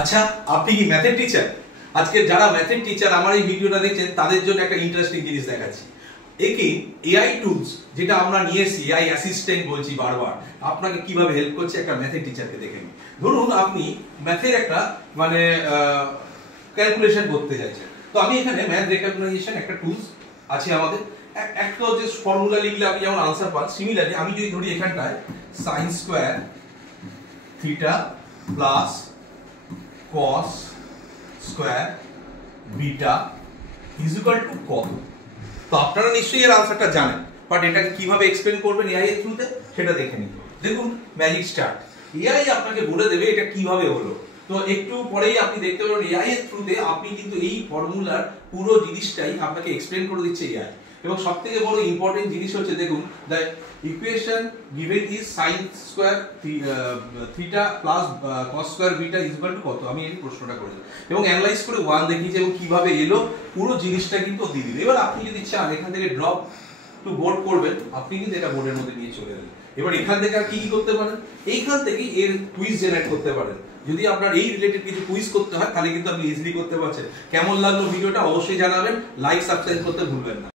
আচ্ছা, আপনি কি ম্যাথের টিচার? আজকে যারা ম্যাথের টিচার আমার এই ভিডিওটা দেখছেন তাদের জন্য একটা ইন্টারেস্টিং জিনিস দেখাচ্ছি। একে এআই টুলস যেটা আমরা নিয়ে এসেছি, এআই অ্যাসিস্ট্যান্ট বলছি বারবার, আপনাকে কিভাবে হেল্প করছে একটা ম্যাথের টিচারকে দেখে নিন। ধরুন আপনি ম্যাথের একটা ক্যালকুলেশন করতে চাইছেন, তো আমি এখানে ম্যাথ রিকগনাইজেশন একটা টুলস আছে আমাদের। একটা যে ফর্মুলা লিখলে আপনি যেমন আনসার পান, সিমিলারলি আমি যদি ধরি এখানটায় sine square theta plus cos square beta is equal to কত। তো আপনারা নিশ্চয়ই এর আনসারটা জানেন, বাট এটাকে কিভাবে এক্সপ্লেন করবেন এআই এর থ্রুতে সেটা দেখে নিন। দেখুন ম্যাজিক স্টার্ট, এআই আপনাকে বলে দেবে এটা কিভাবে হলো। তো একটু পরেই আপনি দেখতে পাবেন এআই এর থ্রুতে আপনি কিন্তু এই ফর্মুলার পুরো জিনিসটাই আপনাকে এক্সপ্লেন করে দিচ্ছে এআই। এবং সবথেকে বড় ইম্পর্টেন্ট জিনিস হচ্ছে, দেখুন the equation given is sine square theta plus cos square beta is equal to কত। আমি এই প্রশ্নটা করেছি এবং অ্যানালাইজ করে 1 দেখিয়েছি এবং কিভাবে এলো পুরো জিনিসটা কিন্তু দিয়ে দিল। এবার আপনি যদি চান এখান থেকে ড্রপ টু বোর্ড করবেন, আপনি কিন্তু এটা বোর্ডের মধ্যে নিয়ে চলে যাবেন। এবার এখান থেকে আর কি করতে পারেন, এইখান থেকে এর কুইজ জেনারেট করতে পারেন। যদি আপনার এই রিলেটেড কিছু কুইজ করতে হয় তাহলে কিন্তু আপনি ইজিলি করতে পারছেন। কেমন লাগলো ভিডিওটা অবশ্যই জানাবেন, লাইক সাবস্ক্রাইব করতে ভুলবেন না।